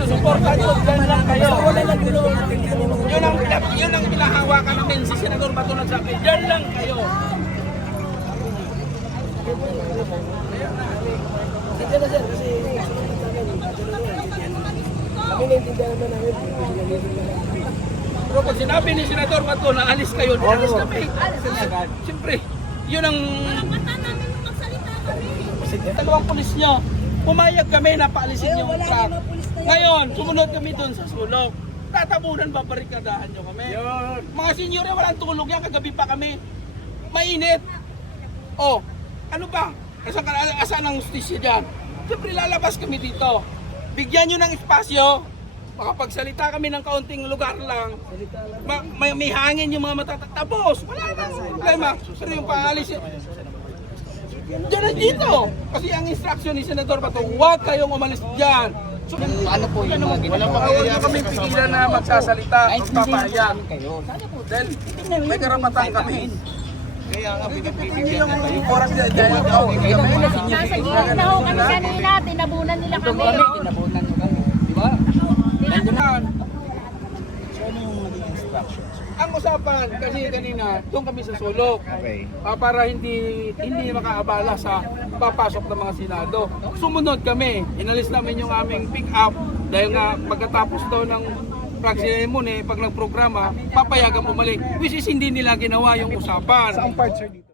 dito, suporta nyo, dyan lang kayo. Yun ang pinahawakan namin si Senador Bato nagsabi, dyan lang kayo. Sige na sir, kasi kami naintindihan naman namin. Pero pag sinabi ni Senador Bato na alis kayo, alis kami. Siyempre, yun ang dalawang pulis nyo. Pumayag kami na paalisin yung truck. Ngayon, sumunod kami doon sa sulok. Tatabunan ba, barikadahan nyo kami? Mga senior yan, walang tulog yan. Kagabi pa kami. Mainit. Oh, ano ba? Asan ang justisya dyan? Siyempre lalabas kami dito. Bigyan nyo ng espasyo. Makapagsalita kami ng kaunting lugar lang. May hangin yung mga matatapos. Wala nang problema. Pero yung paalis, dyan na dito. Kasi ang instruction ni Senador Bato, huwag kayong umalis dyan. So, Ano po yung mga ginagawa? huwag nyo kami pigilan na magsasalita, magpapahayag. Dahil may karapatan kami. Kaya nga pinagbibigyan na tayo. Yung oras dyan, dyan Nasa gilid na ho kami kanina, tinabunan nila kami. Tinabunan nyo kami. Di ba? Nandunan. So ano yung naging instructions? Ang usapan kasi kanina, doon kami sa sulok. Okay. Para hindi makaabala sa papasok ng mga senado. Sumunod kami, inalis namin yung aming pick-up dahil nga pagkatapos daw ng flag ceremony, pag nagprograma, papayagan bumalik. Which is hindi nila ginawa yung usapan. Saan part sir dito?